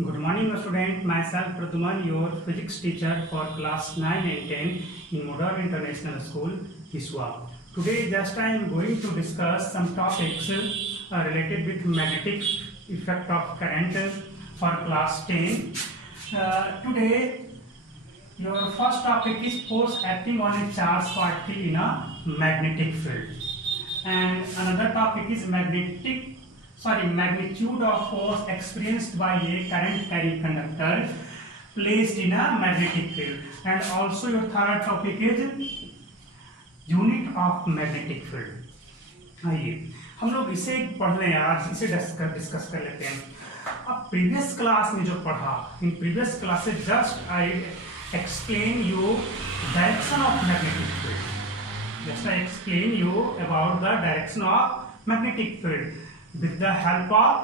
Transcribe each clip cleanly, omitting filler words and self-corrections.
Good morning, student. Myself Praduman, your physics teacher for class 9 and 10 in Modern International School, Hiswa. Today, just I am going to discuss some topics related with magnetic effect of current for class 10. Today, your first topic is force acting on a charged particle in a magnetic field, and another topic is magnitude of force experienced by a current carrying conductor placed in a magnetic field, and also your third topic is unit of magnetic field. आइए हम लोग इसे पढ़ लें आज, इसे discuss कर लेते हैं। अब प्रीवियस क्लास में जो पढ़ा, in previous classes just I explain you direction of magnetic field, just I explain you about the direction of magnetic field with the help of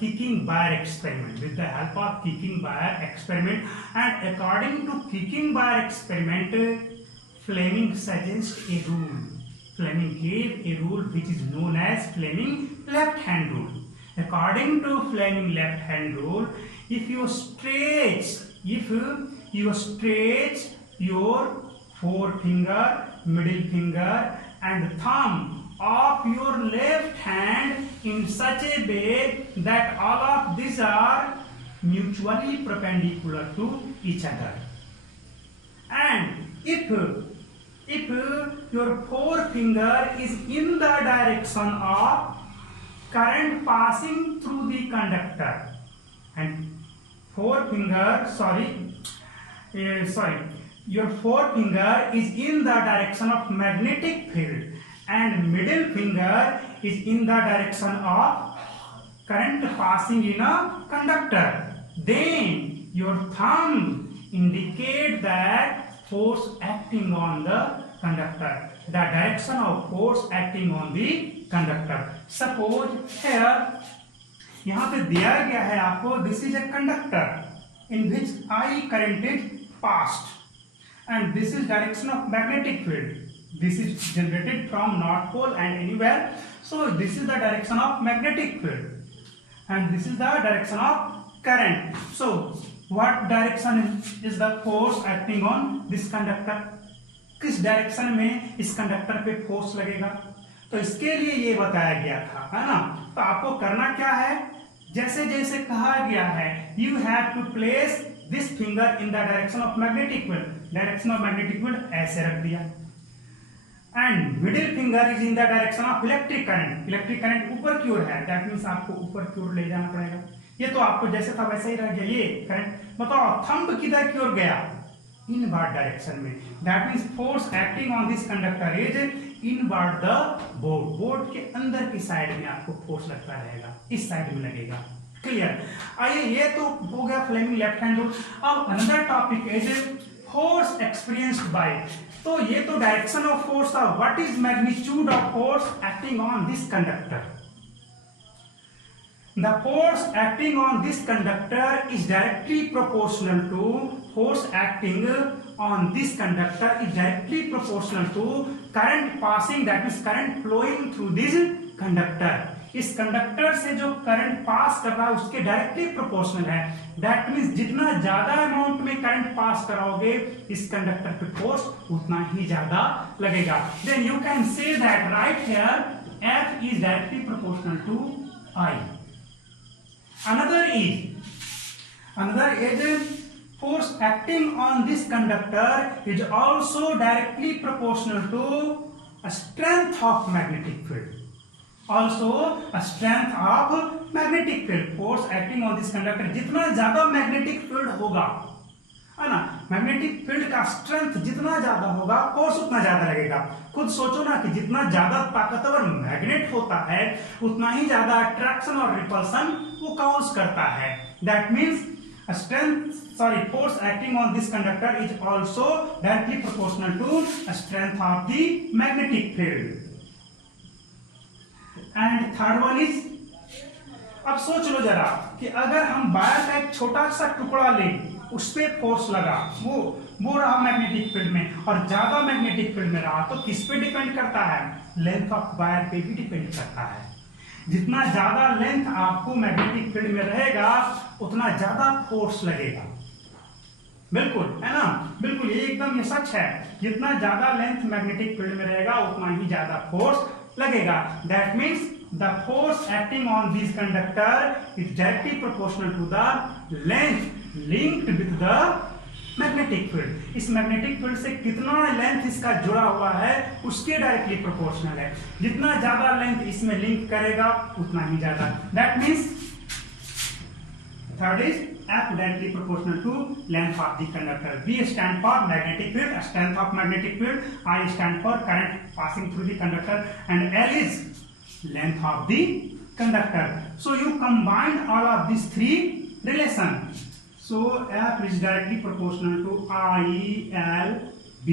kicking wire experiment, with the help of kicking wire experiment, and according to kicking wire experiment, Fleming suggests a rule. Fleming gave a rule which is known as Fleming left hand rule. According to Fleming left hand rule, if you stretch your forefinger, middle finger and thumb of your left hand in such a way that all of these are mutually perpendicular to each other, and if your forefinger is in the direction of current passing through the conductor, and your forefinger is in the direction of magnetic field and middle finger is in the direction of current passing in a conductor, then your thumb indicate that force acting on the conductor, the direction of force acting on the conductor. Suppose here यहाँ पे दिया गया है आपको, this is a conductor in which I current is passed, and this is direction of magnetic field. This is generated from North Pole and anywhere. So this is the direction of magnetic field, and this is the direction of current. So what direction is the force acting on this conductor? किस direction में इस conductor पे force लगेगा? तो इसके लिए ये बताया गया था, है ना? तो आपको करना क्या है, जैसे जैसे कहा गया है, you have to place this finger in the direction of magnetic field. Direction of magnetic field ऐसे रख दिया, and middle finger is in the direction of electric current. Electric current ऊपर की ओर है, दैट मींस आपको ऊपर की ओर ले जाना पड़ेगा. ये तो आपको जैसे था वैसे ही रह गया. ये करंट बताओ थंब किधर की ओर गया? इनवर्ड डायरेक्शन में. That means force acting on this conductor is inward the board. Board के अंदर की साइड में आपको फोर्स लगता रहेगा, इस साइड में लगेगा. क्लियर? आइए, ये तो हो गया फ्लेमिंग लेफ्ट हैंड रूल. अब another topic is force experienced by. तो ये तो डायरेक्शन ऑफ फोर्स था. What is magnitude of force acting on this conductor? The force acting on this conductor is directly proportional to force acting on this conductor is directly proportional to current passing, that means current flowing through this conductor. इस conductor से जो current pass कर रहा है उसके directly proportional है. That means जितना ज्यादा अमाउंट में करंट पास कराओगे इस कंडक्टर पे फोर्स उतना ही ज्यादा लगेगा. Then you can say that write here F is directly proportional to I. Another is force acting on this conductor is also directly proportional to a strength of magnetic field. Also a strength of magnetic field. Force acting on this conductor, जितना ज्यादा magnetic field होगा, है ना, magnetic field का strength जितना ज्यादा होगा force उतना ज्यादा लगेगा. खुद सोचो ना कि जितना ज्यादा ताकतवर मैग्नेट होता है उतना ही ज्यादा अट्रैक्शन और रिपल्सन वो कॉज करता है. That means force acting on this conductor is also directly proportional to a strength of the magnetic field. And third one is, अब सोच लो जरा कि अगर हम वायर का एक छोटा सा टुकड़ा लें, उस पे फोर्स लगा, वो रहा मैग्नेटिक फील्ड में, और ज्यादा मैग्नेटिक फील्ड में रहा, तो किस पे डिपेंड करता है? लेंथ ऑफ वायर पे भी डिपेंड करता है. जितना ज्यादा लेंथ आपको मैग्नेटिक फील्ड में रहेगा उतना ज्यादा फोर्स लगेगा। बिल्कुल, है ना, बिल्कुल ये एकदम ये सच है। जितना ज्यादा लेंथ मैग्नेटिक फील्ड में रहेगा उतना ही ज्यादा फोर्स लगेगा। That means the force acting on this conductor is directly proportional to the length linked with the magnetic field। इस मैग्नेटिक फील्ड से कितना लेंथ इसका जुड़ा हुआ है उसके डायरेक्टली प्रोपोर्शनल है। जितना ज्यादा लेंथ इसमें लिंक करेगा उतना ही ज्यादा। That means third is F directly proportional to length of the conductor। B stand for magnetic field, strength of magnetic field, I stand for current passing through the conductor, and L is length of the conductor। So you combine all of these three relations, so F is directly proportional to ILB।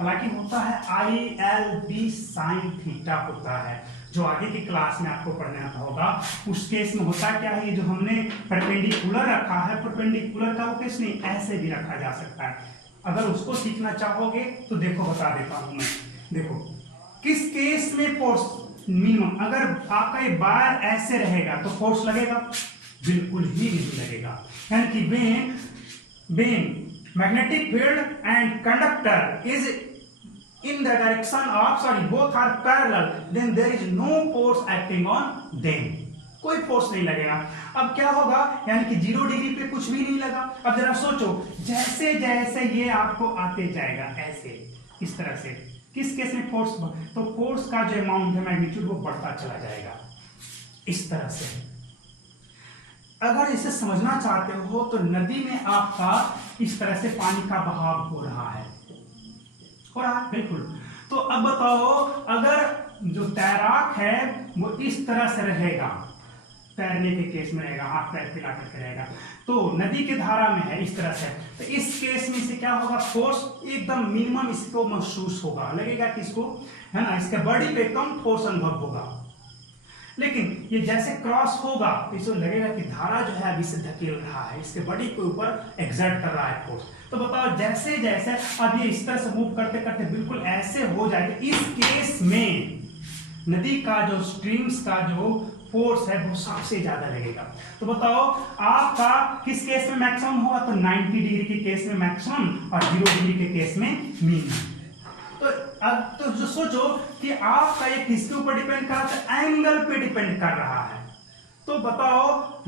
हालांकि होता है ILB sin theta होता है, जो आगे की class में आपको पढ़ना होगा। उस केस में होता क्या है, ये जो हमने परपेंडिकुलर रखा है, परपेंडिकुलर का वो केस नहीं, ऐसे भी रखा जा सकता है। अगर उसको सीखना चाहोगे तो देखो बता देता हूं मैं। देखो किस केस में फोर्स मिनिमम, अगर आपका ये बार ऐसे रहेगा तो फोर्स लगेगा, बिल्कुल ही नहीं लगेगा। यानी कि when magnetic field and conductor is in the direction of both are parallel, then there is no force acting on them। कोई फोर्स नहीं लगेगा। अब क्या होगा, यानी कि 0 डिग्री पे कुछ भी नहीं लगा। अब जरा सोचो, जैसे जैसे ये आपको आते जाएगा ऐसे इस तरह से, किस केस में फोर्स, तो फोर्स का जो अमाउंट है मैग्नीट्यूड वो बढ़ता चला जाएगा इस तरह से। अगर इसे समझना चाहते हो तो नदी में आपका इस तरह से पानी का बहाव हो रहा है, बिल्कुल। तो अब बताओ, अगर जो तैराक है वो इस तरह से रहेगा, तैरने के केस में रहेगा, हाथ पैर फैला करके रहेगा, तो नदी के धारा में है इस तरह से, तो इस केस में से क्या होगा, फोर्स एकदम मिनिमम इसको महसूस होगा, लगेगा कि इसको, है ना, इसके बॉडी पे कम फोर्स अनुभव होगा। लेकिन ये जैसे क्रॉस होगा तो इसे लगेगा कि धारा जो है अभी से धकेल रहा है, इसके बॉडी के ऊपर एक्सर्ट कर रहा है फोर्स। तो बताओ, जैसे जैसे अब ये इस तरह से मूव करते करते बिल्कुल ऐसे हो जाएगा, इस केस में नदी का जो स्ट्रीम्स का जो फोर्स है वो सबसे ज्यादा लगेगा। तो बताओ आपका किस केस में मैक्सिमम होगा, तो 90 डिग्री के केस में मैक्सिमम और 0 डिग्री के केस में मिनिमम। तो अब तो जो सोचो कि आपका ये किसके ऊपर डिपेंड कर रहा है, एंगल पे डिपेंड कर रहा है। तो बताओ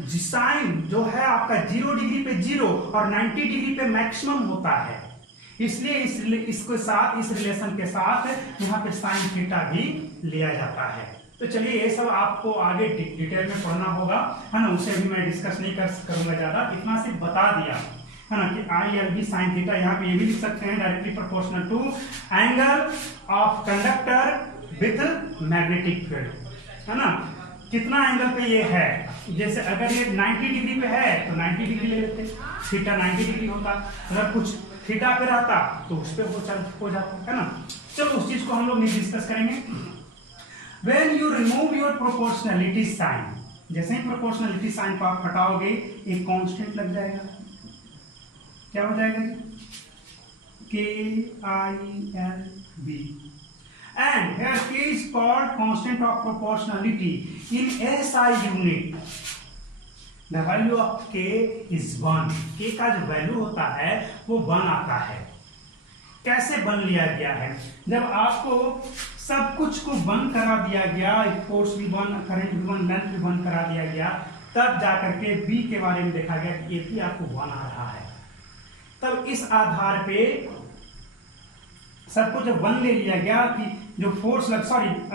साइन जो है आपका 0 डिग्री पे 0 और 90 डिग्री पे मैक्सिमम होता है, इसलिए इसके साथ, इस रिलेशन के साथ यहाँ पे साइन थीटा भी लिया जाता है। तो चलिए ये सब आपको आगे डिटेल में पढ़ना होगा, है ना, उसे भी मैं डिस्कस नहीं करूंगा ज्यादा, इतना सिर्फ बता दिया, है ना, कि ILB sin थीटा, यहाँ पे ये भी लिख सकते हैं directly proportional to angle of conductor with magnetic field, है ना। कितना एंगल पे ये है, जैसे अगर ये 90 डिग्री पे है तो 90 डिग्री ले लेते, थीटा 90 डिग्री होता, अगर कुछ थीटा पे रहता तो उस पे हो जाता, है ना। चलो उस चीज को हम लोग नहीं डिस्कस करेंगे। When you remove your proportionality sign, जैसे ही प्रोपोर्शनलिटी साइन को आप हटाओगे एक कांस्टेंट लग जाएगा, क्या हो जाएगा, KILB, and here K is called constant of proportionality in SI unit। The value of K is 1। K का जो वैल्यू होता है वो 1 आता है। कैसे 1 लिया गया है, जब आपको सब कुछ को 1 करा दिया गया, फोर्स भी 1, करंट भी 1, लेंथ भी 1 करा दिया गया, तब जाकर के B के बारे में देखा गया कि ये भी आपको 1 आ रहा है। तब इस आधार पे सबको जब 1 ले लिया गया कि जो force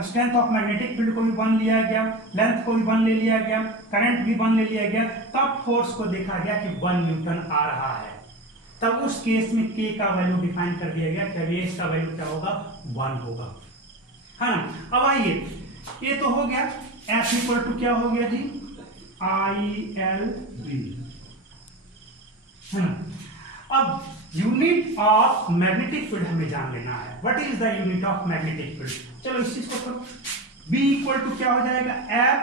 strength of magnetic field को भी 1 लिया गया, लेंथ को भी 1 ले लिया गया, करंट भी 1 ले लिया गया, तब फोर्स को देखा गया कि 1 न्यूटन आ रहा है। तब उस केस में K का वैल्यू डिफाइन कर दिया गया कि अभी इसका वैल्यू क्या होगा, 1 होगा, है ना। अब आइए, ये तो हो गया, F इक्वल टू क्या हो गया जी, ILB, है ना। अब यूनिट ऑफ मैग्नेटिक फील्ड हमें जान लेना है, what is the unit of magnetic field. चलो इस चीज को करो, B इक्वल टू क्या हो जाएगा, F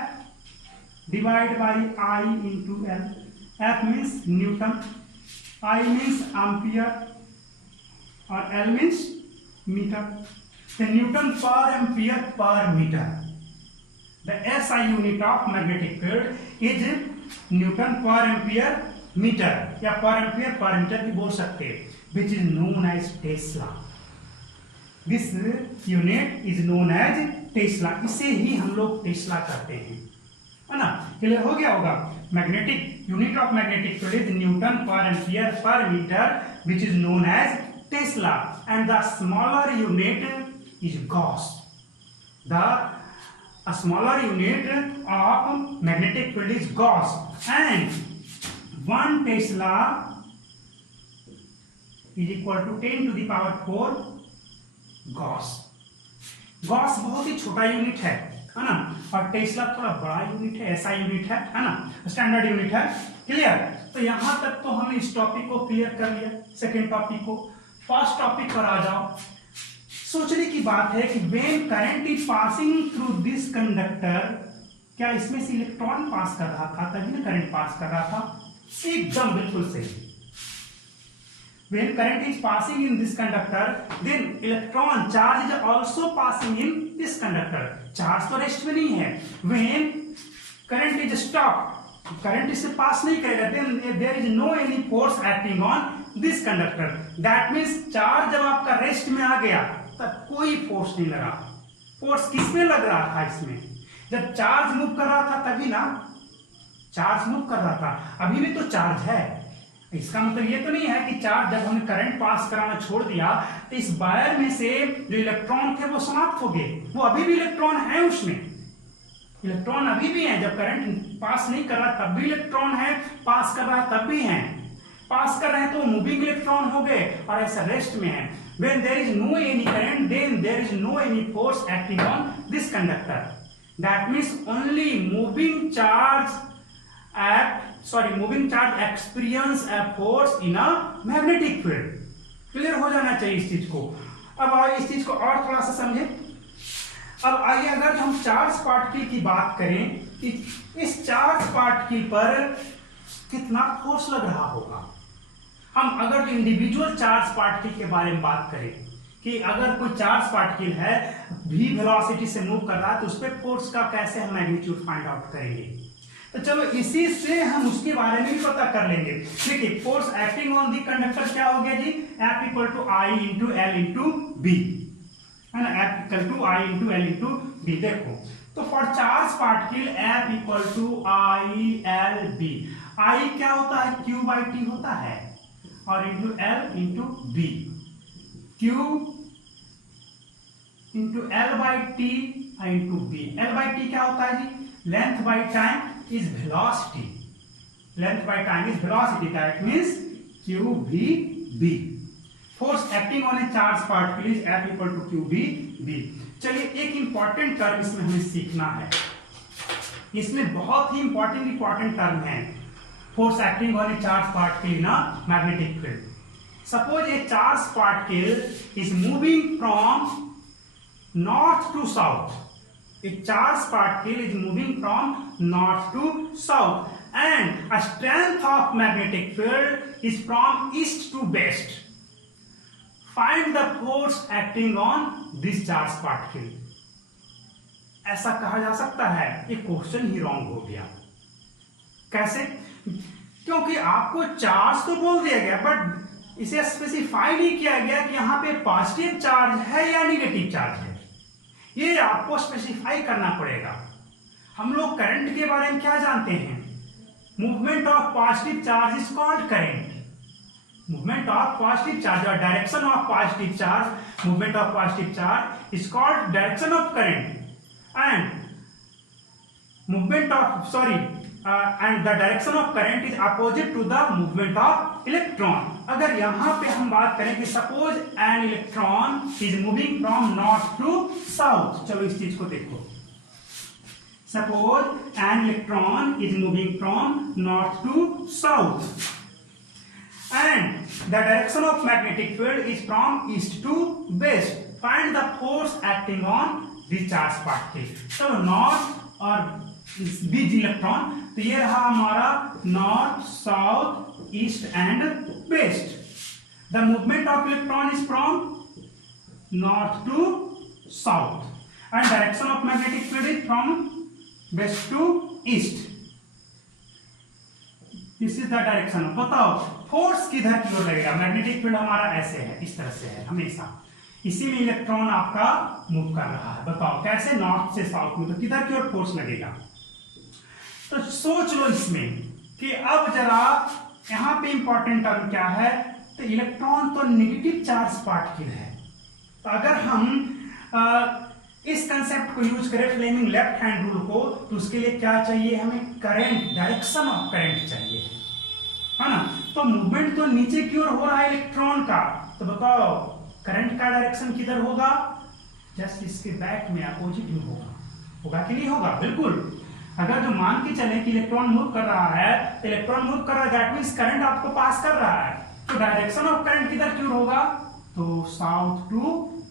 divide by I into L। F means Newton, I means ampere और L मीन्स मीटर। तो न्यूटन पर ampere per metre, The SI unit of magnetic field is Newton per ampere meter या per ampere per meter भी बोल सकते हैं, which is known as Tesla. This unit is known as Tesla. इसे ही हम लोग टेस्ला कहते हैं, है ना? क्लियर हो गया होगा? Magnetic unit of magnetic field is Newton पर ampere per metre, which is known as Tesla, and the smaller unit is Gauss. A smaller unit of magnetic field is Gauss, and 1 Tesla is equal to 10 to the power 4 Gauss. Gauss बहुत ही छोटा unit है ना? और Tesla थोड़ा बड़ा unit है, ऐसा unit है ना? स्टैंडर्ड यूनिट है। क्लियर? तो यहां तक तो हमने इस टॉपिक को क्लियर कर लिया। सेकेंड टॉपिक को, फर्स्ट टॉपिक पर आ जाओ। सोचने की बात है कि when current is passing through this conductor, क्या इसमें से इलेक्ट्रॉन पास कर रहा था तभी ना करंट पास कर रहा था? एकदम बिल्कुल सही। When current is passing in this conductor, then electron charge is also passing in this conductor. Charge तो रेस्ट में नहीं है। When current is stopped, current इससे पास नहीं करेगा, then there is no any force acting on this conductor. That means charge जब आपका rest में आ गया तब कोई फोर्स नहीं लगा। फोर्स किसमें लग रहा था? इसमें। जब चार्ज मूव कर रहा था तभी ना, चार्ज मूव कर रहा था, अभी भी तो चार्ज है। इसका मतलब ये तो नहीं है कि चार्ज जब हमने करंट पास कराना छोड़ दिया तो इस वायर में से जो इलेक्ट्रॉन थे वो समाप्त हो गए। वो अभी भी इलेक्ट्रॉन है, उसमें इलेक्ट्रॉन अभी भी है। जब करंट पास नहीं कर रहा तब भी इलेक्ट्रॉन है, पास कर रहा तब भी है। पास कर रहे हैं तो मूविंग इलेक्ट्रॉन हो गए, और ऐसा रेस्ट में है। When there is no any current, then there is no any force acting on this conductor. That means only moving charge experience a force in a magnetic field. Clear हो जाना चाहिए इस चीज को। अब आइए इस चीज को और थोड़ा सा समझे। अब आइए अगर हम चार्ज पार्टिकल की बात करें कि इस चार्ज पार्टिकल पर कितना फोर्स लग रहा होगा। हम अगर इंडिविजुअल चार्ज पार्टिकल के बारे में बात करें कि अगर कोई चार्ज पार्टिकल है v वेलोसिटी से मूव कर रहा है तो उस पर फोर्स का कैसे हम मैग्नीट्यूड फाइंड आउट करेंगे। तो चलो इसी से हम उसके बारे में भी पता कर लेंगे। देखिए force acting on the conductor क्या हो गया जी? F equal to I into L into B, है ना? F equal to I into L into B. देखो तो for charge particle F equal to I L B। I क्या होता है? Q बाई T होता है, और into L into B. Q into L by T into B. L by T क्या होता है जी? Length by time is velocity. Length by time is velocity. That means QVB. Force acting on a charged particle is F equal to QVB. चलिए एक important term इसमें हमें सीखना है। इसमें बहुत ही इंपॉर्टेंट टर्म है। Force acting on a charged particle in a magnetic field. Suppose a charged particle is moving from north to south. A charged particle is moving from north to south, and a strength of magnetic field is from east to west. Find the force acting on this charged particle. ऐसा कहा जा सकता है। ये question ही wrong हो गया। कैसे? क्योंकि आपको चार्ज तो बोल दिया गया, बट इसे स्पेसिफाई नहीं किया गया कि यहाँ पे पॉजिटिव चार्ज है या निगेटिव चार्ज है। ये आपको स्पेसिफाई करना पड़ेगा। हम लोग करंट के बारे में क्या जानते हैं? Movement of positive charge is called current. Movement of positive charge और direction of positive charge, movement of positive charge is called direction of current, and and the direction of current is opposite to the movement of electron. अगर यहाँ पे हम बात करें कि suppose an electron is moving from north to south, चलो इस चीज को देखो। Suppose an electron is moving from north to south, and the direction of magnetic field is from east to west. Find the force acting on the charged particle. चलो north और बीच electron, तो ये रहा हमारा north, south, east and west. The movement of electron is from north to south, and direction of magnetic field is from west to east, this is the direction. बताओ force किधर की ओर लगेगा? Magnetic field हमारा ऐसे है, इस तरह से है हमेशा, इसी में इलेक्ट्रॉन आपका मूव कर रहा है। बताओ कैसे? नॉर्थ से साउथ में, तो किधर की ओर फोर्स लगेगा? तो सोच लो इसमें कि अब जरा यहाँ पे इंपॉर्टेंट टर्म क्या है, तो इलेक्ट्रॉन तो नेगेटिव चार्ज पार्टिकल है। तो अगर हम इस कंसेप्ट को यूज करें फ्लेमिंग लेफ्ट हैंड रूल को, तो उसके लिए क्या चाहिए हमें? करंट, डायरेक्शन ऑफ करंट चाहिए, है ना। तो मूवमेंट तो नीचे की ओर हो रहा है इलेक्ट्रॉन का, तो बताओ करंट का डायरेक्शन किधर होगा? जस्ट इसके बैक में, अपोजिट में होगा। होगा कि नहीं होगा? बिल्कुल। अगर जो मान के चले कि इलेक्ट्रॉन मूव कर रहा है, तो इलेक्ट्रॉन मूव कर रहा है, दैट मींस करंट आपको पास कर रहा है, तो डायरेक्शन ऑफ करंट किधर की ओर होगा? तो साउथ टू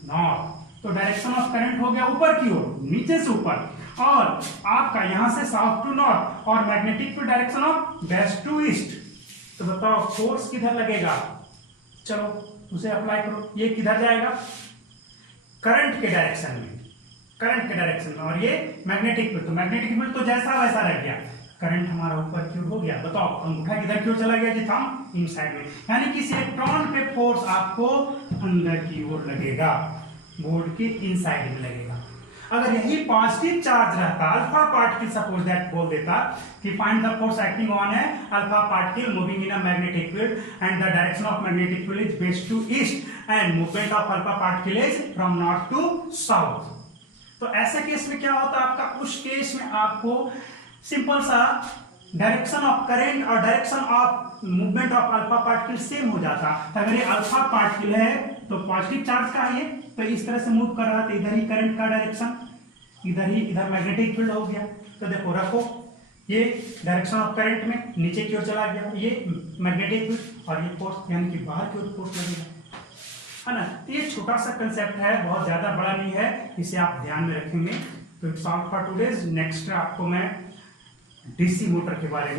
नॉर्थ। तो डायरेक्शन ऑफ करंट हो गया ऊपर की ओर, नीचे से ऊपर, और आपका यहां से साउथ टू नॉर्थ, और magnetic field direction of west to east. तो बताओ फोर्स किधर लगेगा? चलो उसे अप्लाई करो। ये किधर जाएगा? करंट के डायरेक्शन में, करंट के डायरेक्शन में, और ये मैग्नेटिक फील्ड, तो मैग्नेटिक फील्ड तो जैसा वैसा रह गया, करंट हमारा ऊपर की ओर हो गया। बताओ अंगूठा किधर की ओर चला गया? जी थंब इनसाइड में, यानी कि इस इलेक्ट्रॉन पे फोर्स आपको अंदर की ओर लगेगा, बोर्ड के इनसाइड में लगेगा। अगर यही पॉजिटिव चार्ज रहता, अल्फा पार्टिकल सपोज दैट बोल देता कि find the force acting on है alpha particle moving in a magnetic field and the direction of magnetic field is west to east and movement of alpha particle is from north to south. तो ऐसे case में क्या होता है आपका? उस case में आपको सिंपल सा डायरेक्शन ऑफ करंट और direction of movement of alpha particle same हो जाता। अगर ये अल्फा पार्टिकल है तो पॉजिटिव चार्ज का है, तो इस तरह से मूव कर रहा था, इधर ही करंट का डायरेक्शन, इधर ही, इधर मैग्नेटिक फील्ड हो गया। तो देखो रखो, ये डायरेक्शन ऑफ करंट में नीचे की ओर चला गया, ये मैग्नेटिक फील्ड, और ये फोर्स यानी कि बाहर की ओर फोर्स लगेगा, है ना। तो ये छोटा सा कंसेप्ट है, बहुत ज्यादा बड़ा नहीं है, इसे आप ध्यान में रखेंगे। तो it's all for today. Next आपको मैं डीसी मोटर के बारे में